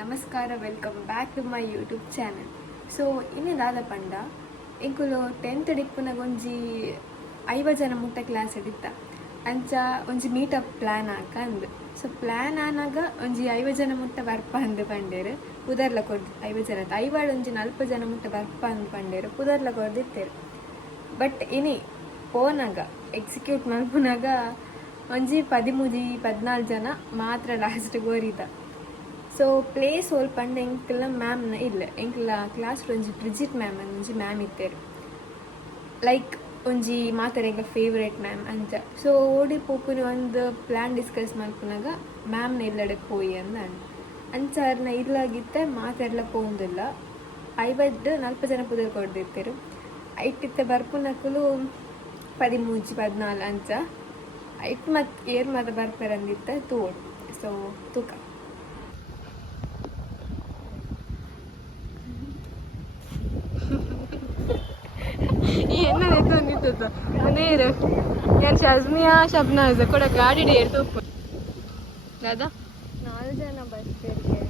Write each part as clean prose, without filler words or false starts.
ನಮಸ್ಕಾರ, welcome back to my YouTube channel. So ಇನ್ನೇದಾದ ಪಂಡ ಎಂಕುಲು 10th ಡಿಪ್ಪುನಾಗ ಒಂಜಿ 50 ಜನ ಮುಟ್ಟ ಕ್ಲಾಸ್ ಹಿಡಿತ ಅಂಚ ಒಂಜಿ ಮೀಟಪ್ ಪ್ಲ್ಯಾನ್ ಆಕ ಅಂದು. ಸೊ ಪ್ಲ್ಯಾನ್ ಆನಾಗ ಒಂಜಿ 50 ಜನ ಮುಟ್ಟ ಬರ್ಪ ಅಂದು ಪಂಡೇರು ಪುದರ್ಲ ಕೊಡ್ದು 50 ಜನ ಐವಾಡು ಒಂಜಿ 40 ಜನ ಮುಟ್ಟ ಬರ್ಪ ಅಂದು ಪಂಡೇರು ಪುದರ್ಲ ಕೊಡ್ದಿತ್ತೇರು. ಬಟ್ ಇನಿ ಪೋನಾಗ ಎಕ್ಸಿಕ್ಯೂಟ್ ಮಲ್ಪುನಾಗ ಒಂಜಿ 13-14 ಜನ ಮಾತ್ರ ಲಾಸ್ಟ್ ಗೋರಿದ. ಸೊ ಪ್ಲೇಸ್ ಹೋಲ್ ಪಂಡ ಎಂಕಲ್ನ ಮ್ಯಾಮ್ನ ಇಲ್ಲ ಎಂಕಲ್ನ ಕ್ಲಾಸ್ ಒಂಜಿ ಬ್ರಿಜಿಟ್ ಮ್ಯಾಮ್ ಒಂಜಿ ಮ್ಯಾಮ್ ಇತ್ತೇರು. ಲೈಕ್ ಒಂಜಿ ಮಾತಾಡ ಎಂಕ ಫೇವ್ರೇಟ್ ಮ್ಯಾಮ್ ಅಂಚ. ಸೊ ಓಡಿ ಪೋಪುನಿ ಒಂದು ಪ್ಲ್ಯಾನ್ ಡಿಸ್ಕಸ್ ಮಾಡ್ಪುನಾಗ ಮ್ಯಾಮ್ನ ಎಲ್ಲಡೆ ಪೋಯಿ ಅಂದ ಅಂಚಾರ್ನ ಇಲ್ಲಾಗಿತ್ತೆ ಮಾತಾಡ್ಲ ಪೋಂದಿಲ್ಲ 50-40 ಜನ ಪುದರ್ ಕೊಡ್ದಿತ್ತೇರು. ಐಟಿತ್ತೆ ಬರ್ಪುನಕುಲು 13-14 ಅಂಚ ಐಟ್ ಮತ್ತು ಏರ್ ಮಾತ್ರ ಬರ್ಪಾರಂದಿತ್ತ ತೋಡು. ಸೊ ತೂಕ ಏನದು ಅಂದಿತ್ತು ನೇರು ಯಾರು ಶಜ್ಮಿಯಾ ಶಬ್ನಾಜ್ ಕೂಡ ಗಾಡಿ ಡೇರ್ ತೂಪು ದಾದಾ 4 ಜನ ಬರ್ತಿರ್ಗೆ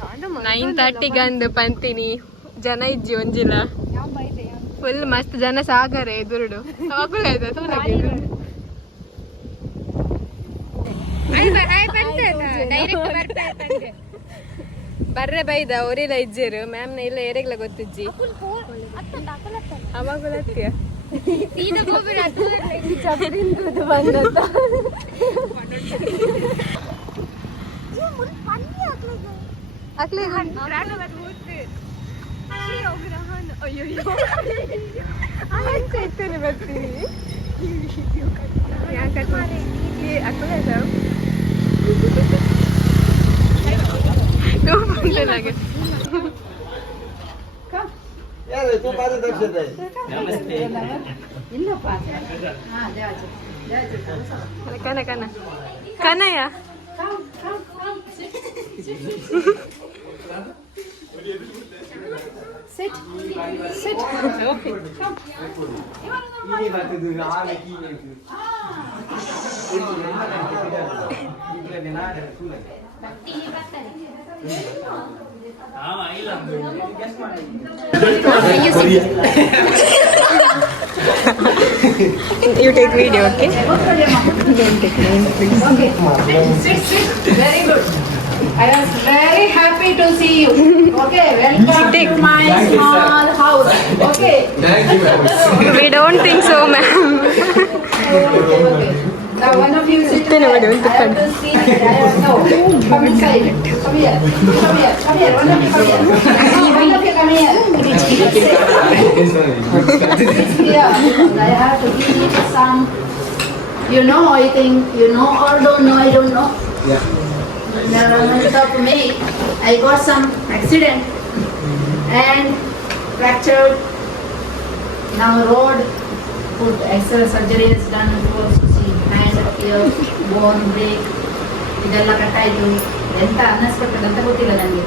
9:30 ಅಂದು ಪಂತೀನಿ ಜನ ಇಜ್ಜಿ ಒಂಜಿಲ್ಲ ಫುಲ್ ಮಸ್ತ್ ಜನ ಸಾಗರೆ ದುರುಡು ಹೋಗಲಾಯ್ತ ತೂನಗೆ ಬರ್ರೆ ಬೈದ ಅವರಿಲ್ಲ ಇಜ್ಜೇರು ಮ್ಯಾಮ್ನ ಇಲ್ಲ ಏರೆಗ್ಲ ಗೊತ್ತಿಜ್ಜಿ ಅವಾಗಲತ್ತೀಯ ಬರ್ತೀವಿ ಯಾಕೆ ಕನ ಕನ ಕನಯ್ಯ sit sit okay come ini batu dulu ame kini itu you take video, okay? Don't take name, please. Okay. Sit. Very good. I was very happy to see you. Okay, welcome to my small house. Okay. Thank you. We don't think so, ma'am. Okay. Now one of you sit there. I have to see. No, come inside. Come here. One of you come here. One of you come here. It's here. I have to give you some. You know, I think you know or don't know. I don't know. Yeah. On top of me, I got some accident and fractured. Now road, put extra surgery is done. Also see hand, ear, bone, break. ಇದೆಲ್ಲ ಕಟ್ಟಾಯಿತು. ಎಂತ ಅನ್ನಿಸ್ಕೊಟ್ಟದ ಅಂತ ಗೊತ್ತಿಲ್ಲ ನನಗೆ.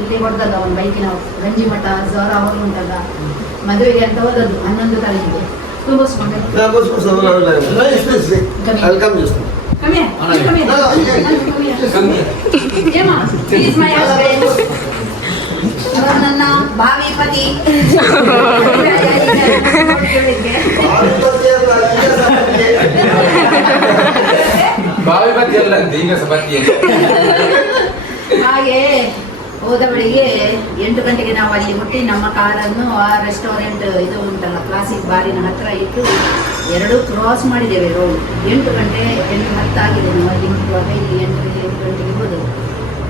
ಇಲ್ಲಿ ಹೊಡೆದಲ್ಲ ಒಂದು ಬೈಕಿನ ಗಂಜಿ ಮಠ ಜ್ವರ ಅವರು ಉಂಟಲ್ಲ ಮದುವೆಗೆ ಅಂತ ಹೋದದ್ದು 11 ತಾರೀಕಿಗೆ ತುಂಬಿಸ್ಕೊಂಡು. Come here. Emma, he is my husband. ನನ್ನ ಭಾವಿ ಪತಿ. ಭಾವಿ ಪತಿ ಅಲ್ಲ ಈಗ ಸಪತಿ. ಹಾಗೆ ಹೋದ ಬೆಳಿಗ್ಗೆ 8 ಗಂಟೆಗೆ ನಾವು ಅಲ್ಲಿ ಮುಟ್ಟಿ ನಮ್ಮ ಕಾರನ್ನು ಆ ರೆಸ್ಟೋರೆಂಟ್ ಇದು ಉಂಟಲ್ಲ ಕ್ಲಾಸಿಕ್ ಬಾರಿನ ಹತ್ರ ಇಟ್ಟು 2 ಕ್ರಾಸ್ ಮಾಡಿದ್ದೇವೆ ರೋಡ್. 8 ಗಂಟೆ 8:10 ಆಗಿದೆ ನಾವು ಅಲ್ಲಿ ಮುಟ್ಟುವಾಗ. ಇಲ್ಲಿ 8 ಗಂಟೆಗೆ ಹೋದೆವು.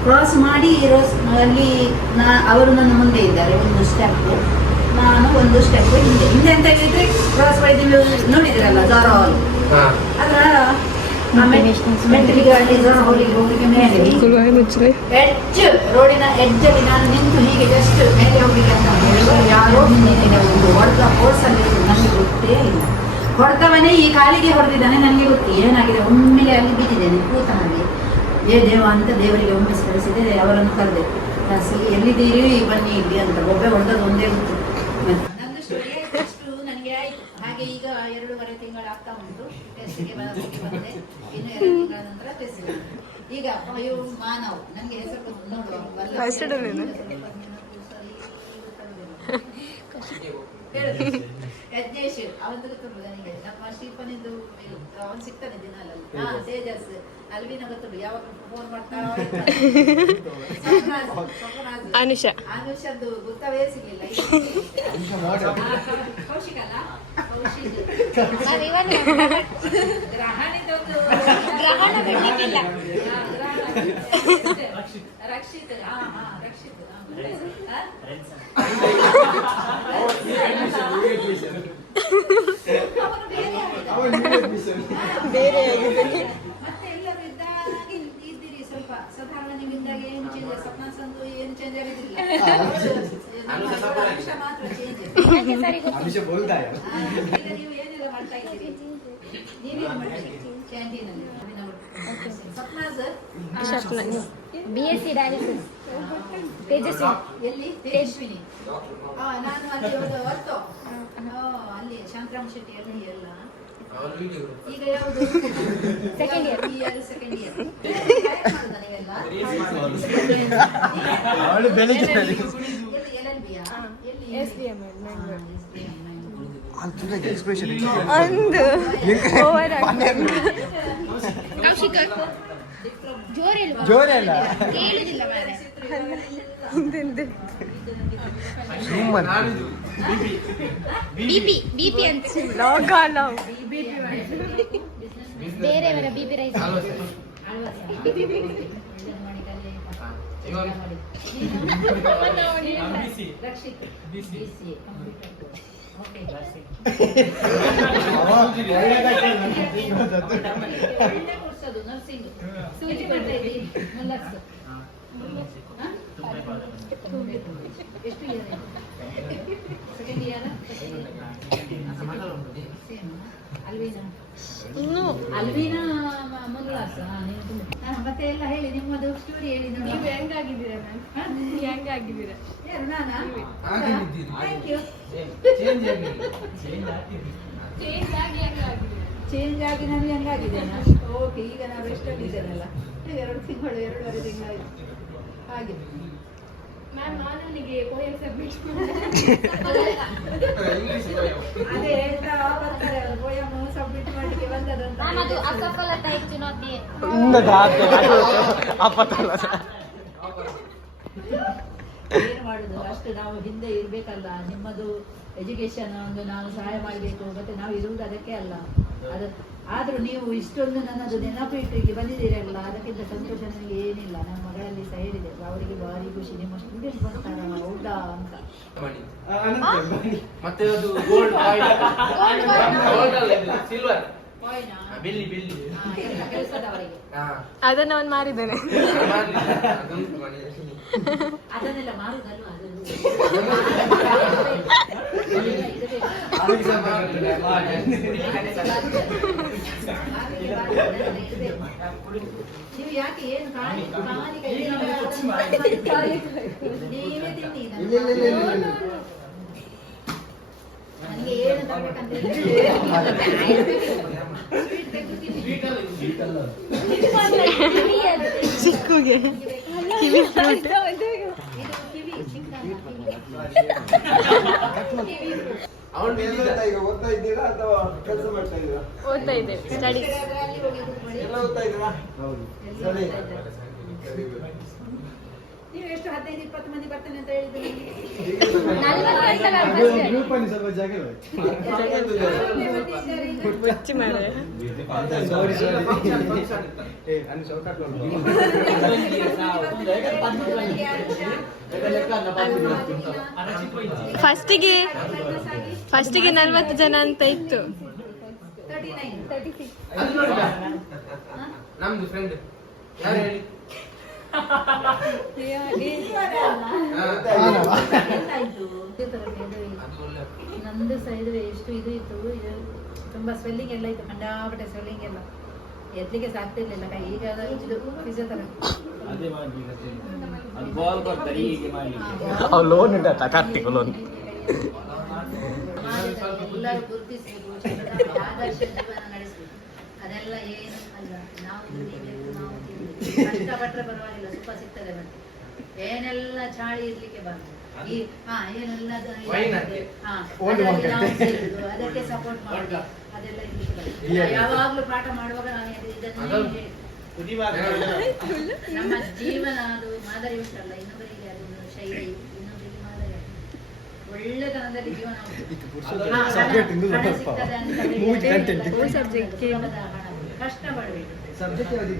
ಕ್ರಾಸ್ ಮಾಡಿ ಅಲ್ಲಿ ಅವರು ನನ್ನ ಮುಂದೆ ಇದ್ದಾರೆ ಒಂದು ಸ್ಟೆಪ್, ನಾನು ಒಂದು ಸ್ಟೆಪ್ ಹಿಂದೆ ಅಂತ ಹೇಳಿದ್ರೆ ಕ್ರಾಸ್ ಮಾಡಿದ್ದೀವಿ ನೋಡಿದಿರಲ್ಲ ಜ್ವರ ಹಾಲ್ ಅದರ ಮೆಂಟಲಿಗೆ ಅಲ್ಲಿ ಜ್ವರ ಹೋಲಿಗೆ ಹೋಗ್ಲಿಕ್ಕೆ ಮೇಲೆ ಎಡ್ಜ್ ರೋಡಿನ ಎಡ್ಜಲ್ಲಿ ನಾನು ನಿಂತು ಹೀಗೆ ಜಸ್ಟ್ ಮೇಲೆ ಹೋಗ್ಲಿಕ್ಕೆ ಅಂತ ಹೇಳಿದ್ರು ಯಾರೋ ಹಿಂದಿನ ಒಂದು ಹೊಡೆದ ಫೋರ್ಸಲ್ಲಿ ನನಗೆ ಗೊತ್ತೇ ಇಲ್ಲ. ಹೊಡೆದವನೇ ಈ ಕಾಲಿಗೆ ಹೊಡೆದಿದ್ದಾನೆ ನನಗೆ ಗೊತ್ತು ಏನಾಗಿದೆ. ಒಮ್ಮೆಲೆ ಅಲ್ಲಿ ಬಿದ್ದಿದ್ದೇನೆ ಕೂತನಲ್ಲಿ. ದೇವ ಅಂತ ದೇವರಿಗೆ ಒಮ್ಮೆ ಕಳಿಸಿದೆ. ಅವರನ್ನು ಕರೆದೆ, ಎಲ್ಲಿದ್ದೀರಿ ಬನ್ನಿ ಇಲ್ಲಿ ಅಂತ. ಒಬ್ಬೆ ಹೊಡೆದದ್ದು ಒಂದೇ ಗೊತ್ತು. ನನ್ನದು ಸ್ಟೋರಿ ಅಷ್ಟು ನನಗೆ ಆಯಿತು. ಹಾಗೆ ಈಗ 2.5 ತಿಂಗಳಾಗ್ತಾ ಉಂಟು ಟೆಸ್ಟ್ಗೆ ಬಂದೆ. ಇನ್ನು 2 ತಿಂಗಳ ನಂತರ ಟೆಸ್ಟ್. ಈಗ ಇವ್ರು ಮಾನವ್ ನನಗೆ ಹೆಸರು ನೋಡುವ ಯಜ್ಞೇಶ್ ಅವತ್ತು ಗೊತ್ತುಂಟು ನನಗೆ ನಮ್ಮ ಶ್ರೀಪನಿದ್ದು ಅವನು ಸಿಗ್ತಾನೆ ದಿನಾಲಲ್ಲಿ ತೇಜಸ್ ಅಲ್ವಿನ ಗೊತ್ತುಂಟು ಯಾವಾಗ ಫೋನ್ ಮಾಡ್ತಾ ಅನುಷದ್ದು ಗೊತ್ತವೇ ಸಿಗ್ಲಿಲ್ಲ ಕೌಶಿಕ್ ಅಲ್ಲ ಕೌಶಿಕ್ ಗ್ರಹಣಿದೊಂದು ರಕ್ಷಿತ್ ರಕ್ಷಿತ್ ಮತ್ತೆ ಎಲ್ಲರೂ ಇದ್ದಾಗಿ ಇದ್ದೀರಿ ಸ್ವಲ್ಪ ಸಾಧಾರಣ ನೀವು ಇದ್ದಾಗ ಏನು ಚೇಂಜ್ ಸಪ್ನ ಸಂದು ಏನು ಚೇಂಜ್ ಆಗಿದ್ದಿಲ್ಲ ಅಂಶ ಮಾತ್ರ ಚೇಂಜ್ ಈಗ ನೀವು ಏನೆಲ್ಲ ಮಾಡ್ತಾ ಇದ್ದೀರಿ ನೀವೇನು ಮಾಡ್ತೀರಿ ಕ್ಯಾಂಟೀನಲ್ಲಿ ಸಪ್ನಾಜ್ BSc ಡಯಾಲಿಸಿಸ್ ತೇಜಸ್ವಿ ಎಲ್ಲಿ ತೇಜಸ್ವಿನಿ ನಾನು ಅಲ್ಲಿ ಹೊತ್ತು ಅಲ್ಲಿ ಶಾಂತರಾಮ್ ಶೆಟ್ಟಿ ಅಲ್ಲಿ ಎಲ್ಲ ಈಗ ಯಾವುದು ಸೆಕೆಂಡ್ ಇಯರ್ ಸೆಕೆಂಡ್ ಇಯರ್ ನೀವೆಲ್ಲ ಜೋರಿಲ್ಲ ಬಿಪಿ ಅಂತ ಬೇರೆಯವರ ಬಿಪಿ ರೈಸ್ ನರ್ಸಿಂಗ್ ಸೂಜಿ ಮಾಡ್ತಾ ಇದ್ದೀರಿ ಎಷ್ಟು ಇಯರ್ ಸೆಕೆಂಡ್ ಇಯರ್ ಅಲ್ವಿನಾ ಮಂಗಳಾಸ ಮತ್ತೆ ಎಲ್ಲ ಹೇಳಿ ನಿಮ್ಮದು ಸ್ಟೋರಿ ಹೇಳಿ ನೋಡಿ ನೀವು ಹೆಂಗಾಗಿದ್ದೀರಾ ಮ್ಯಾಮ್ ಹೆಂಗಾಗಿದ್ದೀರಾ ಯಾರು ನಾನಾ ಥ್ಯಾಂಕ್ ಯು ಚೇಂಜ್ ಆಗಿ ನಾನು ಹೆಂಗಾಗಿದ್ದೇನೆ ಓಕೆ ಈಗ ನಾನು ರೆಸ್ಟ್ ಆಗಿದ್ದೇನಲ್ಲ 2 ತಿಂಗಳು 2.5 ತಿಂಗಳಾಯ್ತು ಹಾಗೆ ಮ್ಯಾಮ್ ಮಾನವನಿಗೆ ಪೋಯಂ ಸಬ್ಮಿಟ್ ಅದೇ ಹೇಳ್ತಾ ಬರ್ತಾರೆ ಪೋಯಂ ಸಬ್ಮಿಟ್ ಮಾಡಲಿಕ್ಕೆ ಬಂದದಂತ ಅದು ಅಸಫಲತೆ ಚುನೌತಿ ಏನು ಮಾಡುದು ಅಷ್ಟು ನಾವು ಹಿಂದೆ ಇರ್ಬೇಕಲ್ಲ ನಿಮ್ಮದು ಎಜುಕೇಶನ್ ಒಂದು ನಾವು ಸಹಾಯ ಮಾಡಬೇಕು ಮತ್ತೆ ನಾವು ಇರುವುದು ಅದಕ್ಕೆ ಅಲ್ಲ ಅದು ಆದ್ರೂ ನೀವು ಇಷ್ಟೊಂದು ನನ್ನದು ನೆನಪು ಇಟ್ಟಿಗೆ ಬಂದಿದ್ದೀರಲ್ಲ ಅದಕ್ಕಿಂತ ಸಂತೋಷ ನನಗೆ ಏನಿಲ್ಲ ನನ್ನ ಮಗಳಲ್ಲಿ ಸಹ ಹೇಳಿದೆ ಅವರಿಗೆ ಭಾರಿ ಖುಷಿ ನಿಮ್ಮ ಸ್ಟೂಡೆಂಟ್ ಬರ್ತಾರ ಹೌದಾ ಅಂತ ಮತ್ತೆ ಅದು ಗೋಲ್ಡ್ ಸಿಲ್ವರ್ ಬೆಳ್ಳಿ ಬೆಳ್ಳಿ ಕೆಲಸದವರಿಗೆ ಅದನ್ನ ಅವನು ಮಾರಿದ್ದಾನೆ ಅದನ್ನೆಲ್ಲ ಮಾರುದಲ್ವಾ ನೀವು ಯಾಕೆ ಏನು ನೀವೇ ತಿನ್ನಿ ನನಗೆ ಏನು ತರಬೇಕಂತ ಚಿಕ್ಕುಗೆ ಓದ್ತಾ ಇದ್ದೆ ಸ್ಟಡೀಸ್ ನೀವು ಎಷ್ಟು 15-20 ಮಂದಿ ಬರ್ತಾನೆ ಅಂತ ಹೇಳಿದ್ರೆ ಫಸ್ಟಿಗೆ 40 ಜನ ಅಂತ ಇತ್ತು. 36 ನಮ್ದು ಫ್ರೆಂಡ್ ಯಾರು ಹೇಳಿ ನಂದು ಸಹ ಇದು ಎಷ್ಟು ಇದು ಇತ್ತು ತುಂಬಾ ಸ್ವೆಲ್ಲಿಂಗ್ ಎಲ್ಲ ಇತ್ತು ಕಂಡಾಪಟ್ಟೆ ಸ್ವೆಲ್ಲಿಂಗ್ ಎಲ್ಲ ಎದ್ಲಿಗೆ ಸಾಕ್ತಿರ್ಲಿಲ್ಲ ಕೈ ಈಗ ಇದು ಫಿಸಿಯೋಥೆರಪಿ ಎಲ್ಲರೂ ಗುರುತಿಸಬೇಕು ಆದರ್ಶ ಜೀವನ ನಡೆಸಬೇಕು ಅದೆಲ್ಲ ಏನು ಅಲ್ಲ ನಾವು ದುಡಿಬೇಕು ನಾವು ತಿನ್ನಬೇಕು ಕಷ್ಟಪಟ್ಟರೆ ಪರವಾಗಿಲ್ಲ, ಸುಖ ಸಿಗ್ತದೆ. ಮತ್ತೆ ಏನೆಲ್ಲ ಚಾಳಿ ಇರ್ಲಿಕ್ಕೆ ಬಂತು ಈ ಏನೆಲ್ಲ ಅದಕ್ಕೆ ಸಪೋರ್ಟ್ ಮಾಡುದು ಅದೆಲ್ಲ ಇರ್ಲಿಕ್ಕೆ ಬಂತು. ಯಾವಾಗ್ಲೂ ಪಾಠ ಮಾಡುವಾಗ ನಾನು ಇದನ್ನೇ ಹೇಳಿ ನಮ್ಮ ಜೀವನ ಅದು ಮಾದರಿ ಉಂಟಲ್ಲ, ಇನ್ನೊಬ್ಬರಿಗೆ ಅದೊಂದು ಶೈಲಿ, ಇನ್ನೊಬ್ಬರಿಗೆ ಮಾದರಿ. ಒಳ್ಳೆತನದಲ್ಲಿ ಜೀವನ ಕಷ್ಟಪಡಬೇಕು.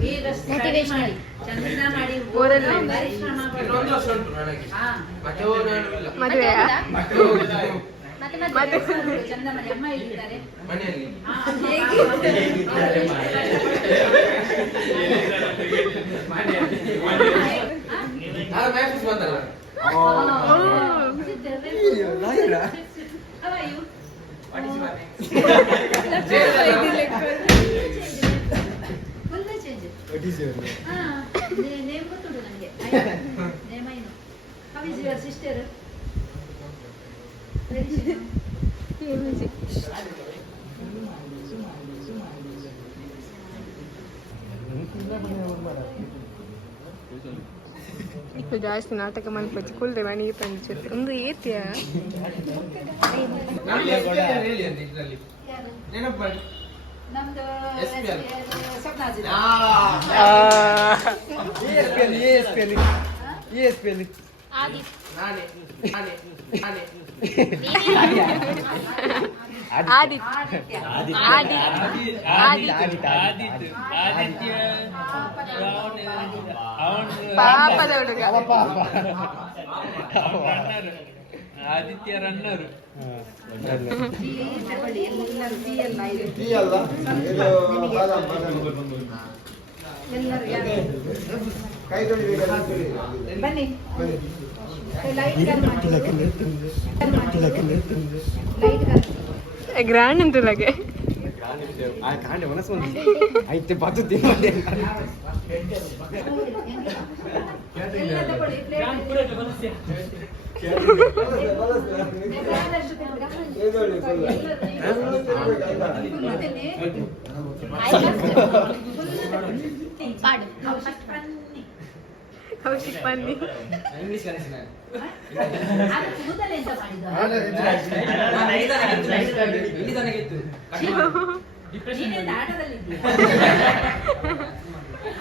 ಈಗ study ಮಾಡಿ ಚಂದ ಮಾಡಿ ಪರಿಶ್ರಮ ಚಂದ ಮಾಡಿ. ಅಮ್ಮ ಇಲ್ಲಿದ್ದಾರೆ ನೇಮ್ ಗೊತ್ತುಂಟು ನನಗೆ. Name ಐನು. How is your sister? ఇప్పుడు ಜಾಸ್ತಿ ನಾಟಕ ಮನ್ಪಚ್ಚಿ ಕುಲ್ರೆ ಮನೆಗೆ ತಂದಿತ್ತು ಒಂದು ಏತಿಯ ನಮ್ದು ಪಾಪದ ಹುಡುಗ ಆದಿತ್ಯ ರನ್ನರು ಬನ್ನಿ. ಗ್ರ್ಯಾಂಡ್ ಅಂತಲಾಗೆ అయితే బతుకు ಕೌಶಿಕ್ ಬನ್ನಿ ಇಂಗ್ಲಿಷ್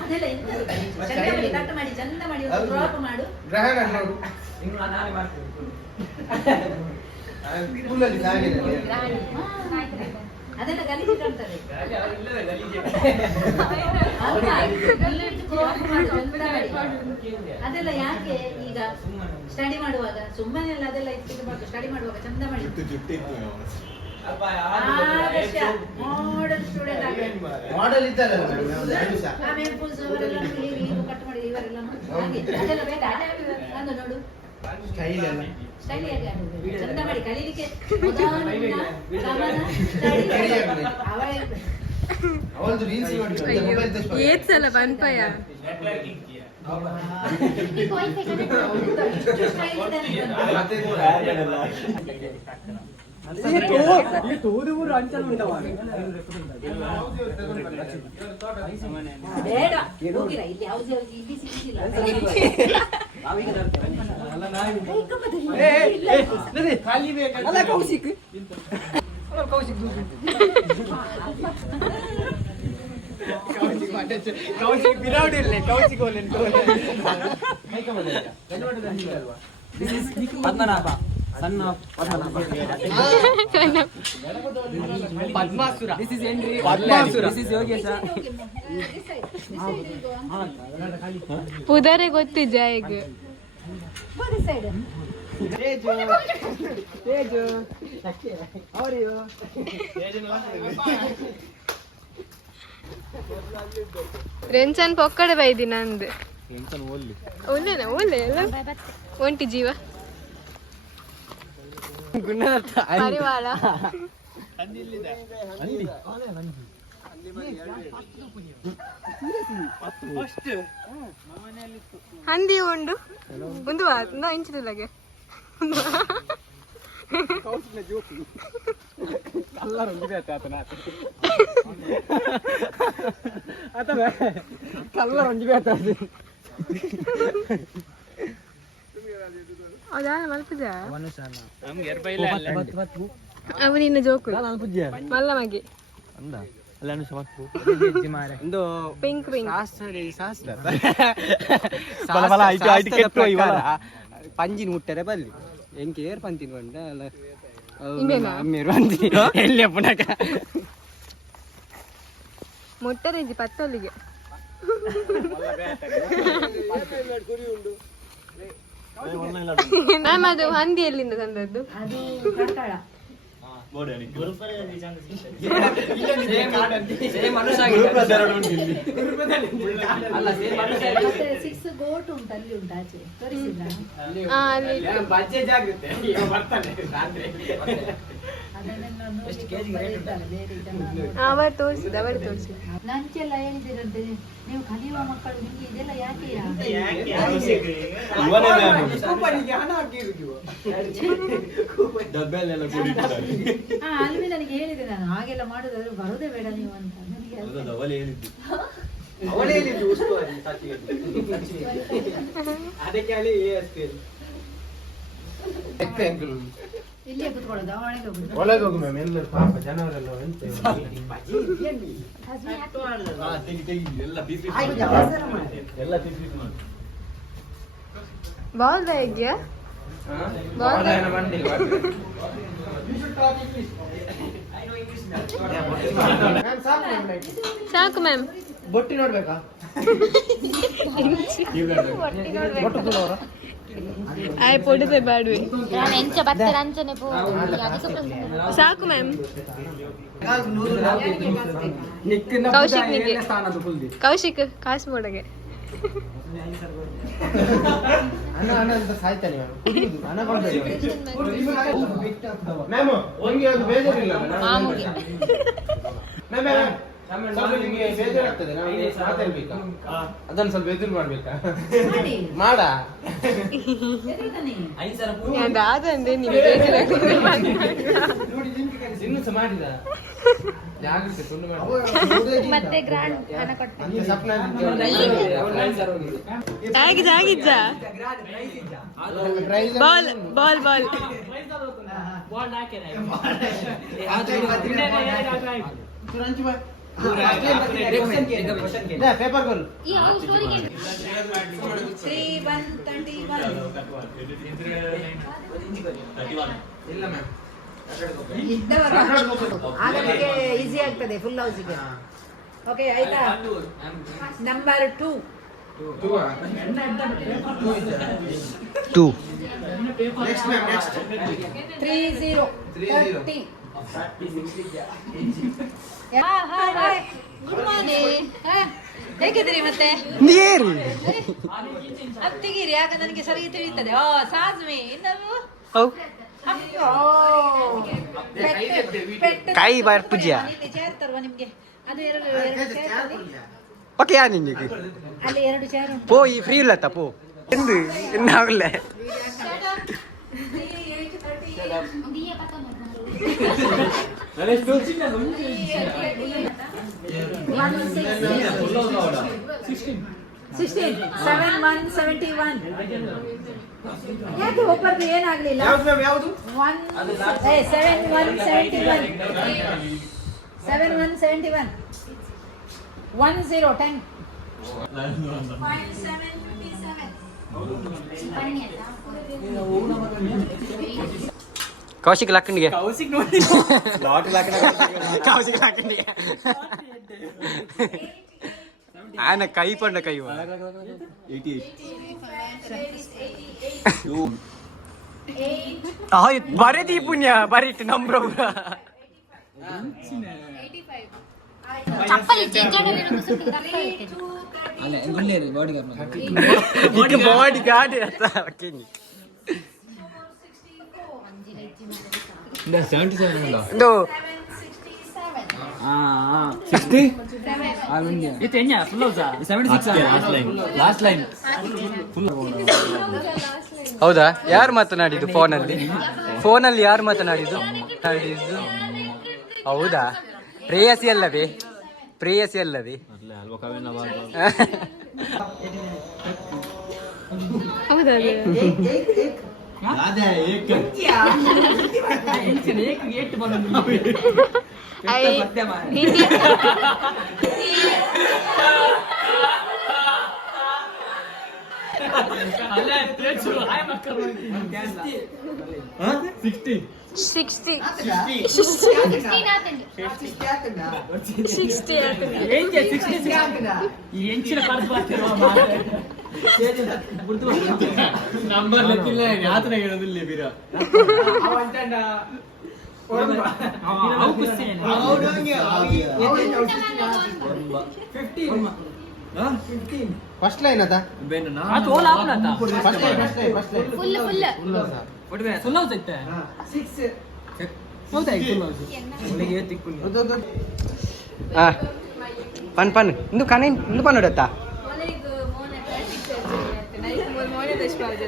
ಅದೆಲ್ಲ ಕಟ್ ಮಾಡಿ ಚಂದ ಮಾಡಿ ಡ್ರಾಪ್ ಮಾಡು. ಅದೆಲ್ಲ ಗಲೀಜು ಕಾಣ್ತದೆ. ಅದೆಲ್ಲ ಯಾಕೆ ಈಗ ಸ್ಟಡಿ ಮಾಡುವಾಗ ಸುಮ್ಮನೆ ಎಲ್ಲ ಅದೆಲ್ಲ ಇಟ್ಬಿಟ್ಟು ಸ್ಟಡಿ ಮಾಡುವಾಗ ಚಂದ ಮಾಡಿ ಮಾಡೆಲ್ ಇದ್ದಾರಲ್ಲ ಆಮೇಲೆ ಕಟ್ ಮಾಡಿ ಇವರೆಲ್ಲ ಅದೆಲ್ಲ ಬೇಡ ಅಂದು ನೋಡು. ಸ್ಟೈಲ್ ಎಲ್ಲ ಸ್ಟೈಲ್ ಚಂದ ಮಾಡಿ ಕಲೀಲಿಕ್ಕೆ ಅವಳದು ರೀಲ್ಸ್ ನೋಡಿ ಮೊಬೈಲ್ ಏತ್ ಸಲ ಬನ್ಪಯ ತೋದೂರು ಅಂಚಲ್ ಉಂಟವ ಬೇಡ ಹೋಗಿರ ಇಲ್ಲಿ ಯಾವ್ದು ಇಲ್ಲಿ ಸಿಕ್ಕಿಲ್ಲ. ಖಾಲಿ ಬೇಕಲ್ಲ ಕೌಶಿಕ್ ಕೌಶಿಕ್ ಕೌಶಿಕ್ ಬಿರಾಡ್ ಇರ್ಲಿ ಕೌಶಿಕ್ ಹೋಗ್ಲಿ ಪದ್ಮನಾಭ ಸಣ್ಣ Padmanabha Padmasura this is entry Padmasura this is Yogesh ಪುದರೆ ಗೊತ್ತಿದ್ದ ಈಗ ತೇಜು ಅವರಿಯೋ ರೆಂಚನ್ ಪೊಕ್ಕಡೆ ಬೈದಿ ನಂದು ಒಳ್ಳೆನಾ ಒಳ್ಳೆ ಎಲ್ಲ ಒಂಟಿ ಜೀವ ಪರಿವಾಳ ಹಂದಿ ಉಂಡು ಒಂದು ಇಂಚಿದಲಾಗೆ ಕಲ್ಲರ್ ಒಂದು ಬೇತೆ ಆತನ ಅಥವಾ ಕಲ್ಲರ್ ಒಂದು ಬೇತೆ ಅದಾನ ಮಲ್ಪುಜ ನಮ್ಗೆ ಎರ್ಬೈಲ ಅವನಿನ್ನ ಜೋಕು ನಾನು ಪೂಜ್ಯ ಮಲ್ಲಮಗೆ ಅಂದ ಅಲ್ಲನು ಸಮರ್ಪು ಒಂದು ಪಿಂಕ್ ಪಿಂಕ್ ಶಾಸ್ತ್ರ ಬಲ ಬಲ ಐಟು ಐಟು ಕೆಟ್ಟು ಇವಲ ಪಂಜಿನ ಮುಟ್ಟರೆ ಬಲ್ಲಿ ಎಂಕೆ ಏರ್ ಪಂತಿನ ಬಂದ ಅಲ್ಲ ಅಮ್ಮೇರು ಬಂದಿ ಎಲ್ಲಿ ಪುನಕ ಮುಟ್ಟರೇಂಜಿ ಪತ್ತೊಲ್ಲಿಗೆ ಮ್ಯಾಮ್ ಅದು ಹಂದಿ ಎಲ್ಲಿಂದ ತಂದದ್ದು ಅದು ಕಟ್ಟಾಳ ಮತ್ತೆ 6 ಗೋಟ್ ಉಂಟು ಅಲ್ಲಿ ಉಂಟು ಆಚೆ ತೋರಿಸಿದ್ರಾ ಅದನ್ನೆಲ್ಲ ನೋಡಿ ಬರೀತಾರೆ ಬೇರೆ ಇದನ್ನ ಅವರು ತೋರಿಸಿದ ನಂಚೆಲ್ಲ ಹೇಳಿದಿರಂತೆ ನೀವು ಕಲಿಯುವ ಮಕ್ಕಳು ನಿಮ್ಗೆ ಇದೆಲ್ಲ ಯಾಕೆ ಅಲ್ಲಿ ನನಗೆ ಹೇಳಿದೆ ನಾನು ಹಾಗೆಲ್ಲ ಮಾಡುದಾದ್ರೆ ಬರೋದೇ ಬೇಡ ನೀವು ಅಂತ ನನಗೆ ಇಲ್ಲೇ ಕುತ್ಕೊಳ್ಳೋದು ಒಳಗೆ ಹೋಗುದು ಒಳಗೆ ಹೋಗು ಮ್ಯಾಮ್ ಎಲ್ಲರೂ ಪಾಪ ಜನವರೆಲ್ಲ ಬಾಲ್ ಇದೆಯಾ ಸಾಕು ಮ್ಯಾಮ್ ಬೊಟ್ಟಿ ನೋಡ್ಬೇಕಾ ಆಯ್ ಪೊಡಿದೆ ಬ್ಯಾಡ್ವಿ ನಾನು ಎಂಚ ಬರ್ತಾರೆ ಅಂಚನೆ ಪೋ ಸಾಕು ಮ್ಯಾಮ್ ಕೌಶಿಕ್ ಕಾಸು ಮಾಡೋಗೆ ಸಾಯ್ತಾನೆ ಮ್ಯಾಮ್ ನಿಮಗೆ ಅದು ಬೇಜಾರಿಲ್ಲ ಮಾಮೂಲಿ ಸ್ವಲ್ಪ ನಿಮಗೆ ಬೇಜಾರಾಗ್ತದೆ ನಾವು ಮಾತಾಡ್ಬೇಕಾ ಅದನ್ನ ಸ್ವಲ್ಪ ಎದುರು ಮಾಡ್ಬೇಕಾ ಮಾಡ ಅದಂದ್ರೆ ನಿಮಗೆ ಇನ್ನು ಸಹ ಮಾಡಿದ ಜಾಗ್ರತೆ ತುಂಡು ಮತ್ತೆ ಗ್ರಾಂಡ್ ಹಣ ಕೊಟ್ಟು ಆಗಿದ್ದ ball ball ball paper goal ಈ ಯಾವ ಸ್ಟೋರಿಗೆ 3131 ಇಲ್ಲ ಮ್ಯಾಮ್ ಆಗಲಿಕ್ಕೆ ಈಸಿ ಆಗ್ತದೆ ಫುಲ್ ಹೌಸಿಗೆ ಓಕೆ ಆಯ್ತಾ number 2 next ma'am next 30 good morning ಹೇಗಿದ್ರಿ ಮತ್ತೆ ಅತ್ತಿಗಿರಿ ಆಗ ನನಗೆ ಸರಿ ತಿಳಿಯುತ್ತದೆ ಓ ಸಾಜ್ಮಿ ಇನ್ನವು ಕೈ ಬಾರ್ ಪೂಜ್ಯ ಚೇರ್ ತರುವ ನಿಮ್ಗೆ ಅದು ಎರಡು ಚೇರ್ ಓಕೆ ಯಾ ನಿಂಗೆ ಅಲ್ಲಿ 2 ಚೇರ್ ಉಂಟು ಪೋ ಈ ಫ್ರೀ ಇಲ್ಲ ತಪ್ಪು ಎಂದು ಇನ್ನಾಗಲೇ ದಿಯಾ ಪಕ್ಕ 71 ಯಾಕೆ ಒಬ್ಬರದ್ದು ಏನಾಗ್ಲಿಲ್ಲ ಯಾವುದು 7171 10 ಕೌಶಿಕ್ ಲಾಕಂಡಿಗೆ ಕೌಸಿಕ್ ನೋಡಿ ಕೌಶಿಕ್ ಲಾಕಂಡಿಗೆ ಆನ ಕೈ ಪಂಡ ಕೈ ಬರೀತಿ ಪುಣ್ಯ ಬರೀಟ್ ನಂಬ್ರ ಚಪ್ಪಲಿ ಚೆಂಚಾಡಲಿ ಬಾಡಿ ಗಾಡಿ ಫುಲ್ ಲಾಸ್ಟ್ ಲೈನ್ ಹೌದಾ? ಯಾರು ಮಾತನಾಡಿದ್ದು ಫೋನಲ್ಲಿ ಯಾರು ಮಾತನಾಡಿದ್ದು? ಹೌದಾ? ಪ್ರೇಯಸಿ ಅಲ್ಲವೇ? ಹೌದಾ? ನಂಬರ್ ಲೆಕ್ಕಿಲ್ಲ ಯಾತನೆ ಹೇಳೋದಿಲ್ಲ ಬೀರ ಫಸ್ಟ್ ಲೈನ್ ಅದ ಪನ್ ಇಂದು ಕನೆ ಇಂದು ಪನ್ ಹೊಡತ್ತಾ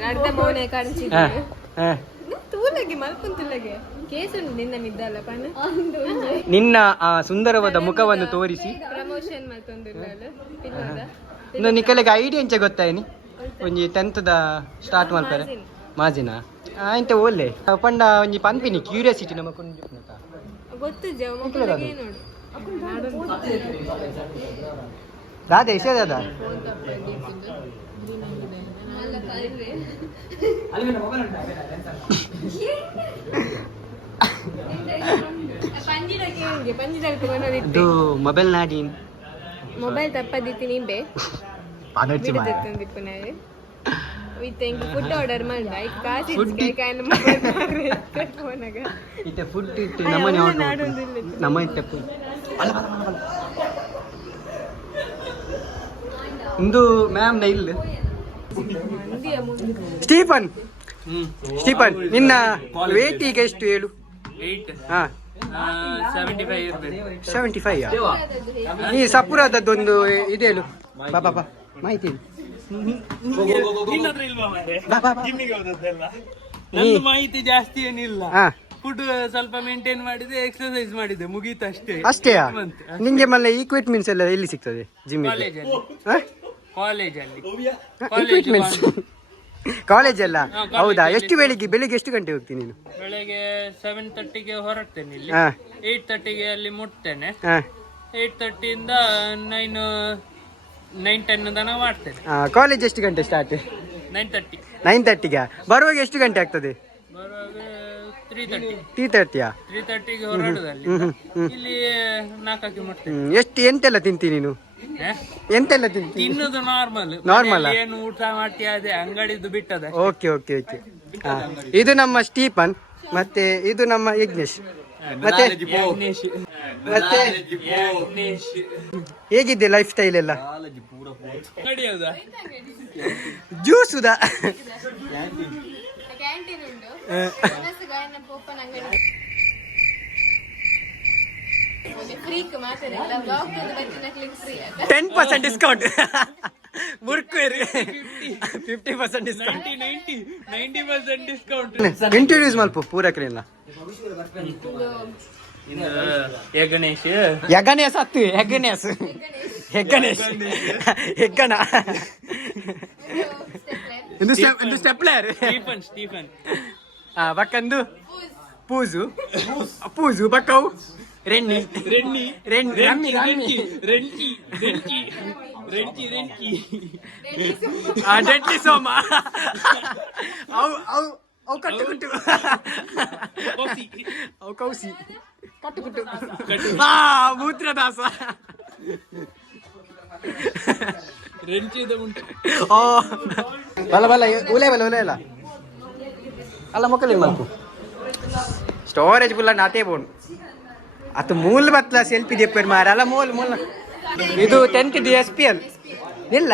ಅರ್ಧ ಮೌನ ತೂಲಗೆ ಮಲ್ಕುಂತುಲಗೆ ಕೇಸು ನಿನ್ನ ಮಿದ್ದಲ್ಲ ಪನ್ ನಿನ್ನ ಆ ಸುಂದರವಾದ ಮುಖವನ್ನು ತೋರಿಸಿ ಪ್ರಮೋಷನ್ ಮಲ್ತೊಂದುಲ್ಲ ಇನ್ನು ನಿಕಲೆಗೆ ಐಡಿಯಾ ಎಂಚ ಗೊತ್ತಾಯ್ನಿ ಒಂಜಿ 10th ಸ್ಟಾರ್ಟ್ ಮಾಡ್ತಾರೆ ಮಾಜಿನ ಆಯ್ತ ಒಳ್ಳೆ ಪಂಡ ಒಂಜಿ ಪನ್ಪಿನಿ ಕ್ಯೂರಿಯಾಸಿಟಿ ನಮ್ಮ ಗೊತ್ತು ದಾದ ಎಷ್ಟೇ ದಾದ ಇದು ಮೊಬೈಲ್ ನಾಡಿ ಮೊಬೈಲ್ ತಪ್ಪದಿತ್ತು ನಿಂಬೆ ಬಿಡುದಿಪ್ಪುನಾರೆ ಫುಡ್ ಆರ್ಡರ್ ಮಾಡ್ದ ಈಗ ಕಾಸು ಫೋನಾಗ ಇತ್ತೆ ಫುಡ್ ಇಟ್ಟು ನಮ್ಮನೆ ನಮ್ಮ ಇತ್ತೆ ಇಂದು ಮ್ಯಾಮ್ ನ ಇಲ್ಲ ಸ್ಟೀಫನ್ ನಿನ್ನ ವೇಟ್ ಈಗ ಎಷ್ಟು ಹೇಳು? 75 ನೀ ಸಪುರದದ್ದೊಂದು ಇದೆ ಹೇಳು ಬಾಬಾ ಮಾಹಿತಿ ಮಾಹಿತಿ ಜಾಸ್ತಿ ಏನಿಲ್ಲ. ಫುಡ್ ಸ್ವಲ್ಪ ಮೇಂಟೈನ್ ಮಾಡಿದೆ, ಎಕ್ಸರ್ಸೈಸ್ ಮಾಡಿದೆ, ಮುಗೀತು ಅಷ್ಟೇ. ನಿಂಗೆ ಮಲ್ಲ ಈಕ್ವಿಪ್ಮೆಂಟ್ಸ್ ಎಲ್ಲ ಎಲ್ಲಿ ಸಿಗ್ತದೆ ಜಿಮ್? ಕಾಲೇಜ್ ಅಲ್ಲ? ಹೌದಾ? ಎಷ್ಟು ಬೆಳಿಗ್ಗೆ ಎಷ್ಟು ಗಂಟೆ ಹೋಗ್ತೀನಿ ನೀನು? ಬೆಳಿಗ್ಗೆ 7:30ಗೆ ಹೊರಡ್ತೇನೆ ಇಲ್ಲಿ, 8:30ಗೆ ಅಲ್ಲಿ ಮುಟ್ತೇನೆ, 8:30 ಇಂದ 9:10 ತನಕ ಮಾಡ್ತೇನೆ. ಕಾಲೇಜ್ ಎಷ್ಟು ಗಂಟೆ ಸ್ಟಾರ್ಟ್? 9:30ಗೆ. ಬರುವಾಗ ಎಷ್ಟು ಗಂಟೆ ಆಗ್ತದೆ? ಬರುವಾಗ 3:30ಗೆ ಹೊರಡುದಲ್ಲಿ ಇಲ್ಲಿ 4ಕ್ಕೆ ಮುಟ್ತೇನೆ. ಎಂತೆಲ್ಲ ತಿಂತಿ ನೀನು? ಎಂತೆಲ್ಲ ತಿಂತಿ? ತಿನ್ನುದು ನಾರ್ಮಲ್. ಏನು ಊಟ ಮಾಡ್ತೀಯ ಅದೇ, ಅಂಗಡಿದು ಬಿಟ್ಟದ. ಓಕೆ. ಇದು ನಮ್ಮ ಸ್ಟೀಫನ್, ಮತ್ತೆ ಇದು ನಮ್ಮ ಯಜ್ಞೇಶ್. ಮತ್ತೆ ಹೇಗಿದ್ದೆ ಲೈಫ್ ಸ್ಟೈಲ್ ಎಲ್ಲ? ಜ್ಯೂಸ್ ಉದಾ ಕ್ಯಾಂಟೀನ್ ಉಂಟು 10% ಡಿಸ್ಕೌಂಟ್. ಮುರ್ಕುರಿ 50% discount, 90% discount. ಇಂಟ್ರೊಡ್ಯೂಸ್ ಮಲ್ಪ ಪೂರಕರಿಲ್ಲ. ಯಗಣೇಶ್ ಹತ್ತು ಹೆಗ್ಗಣ ಇಂದು ಸ್ಟೆಪ್ಲರ್. ಸ್ಟೀಫನ್ ಬಕ್ಕಂದು ಪೂಜು ಬಕ್ಕವು ರೆಣ್ಣಿ ಡೆಡ್ಲಿ ಸೋಮ ಅವು ಕಟ್ಟುಕುಟ್ಟು ಅವು ಕೌಸಿ ಕಟ್ಟುಕುಟ್ಟು ಮೂತ್ರದಾಸ ಬಲ ಉಲೆ ಇಲ್ಲ ಅಲ್ಲ ಮೊಕ್ಕಲಿ ಮಲ್ಕು ಸ್ಟೋರೇಜ್ ಫುಲ್ಲ ನಾತೆ ಬೋನ್ ಅದು ಮೂಲ ಬತ್ತಲ ಸೆಲ್ಫಿ ದೆಪ್ಪರ್ ಮಾರ ಅಲ್ಲ ಮೂಲ ಇದು 10th SPL ಇಲ್ಲ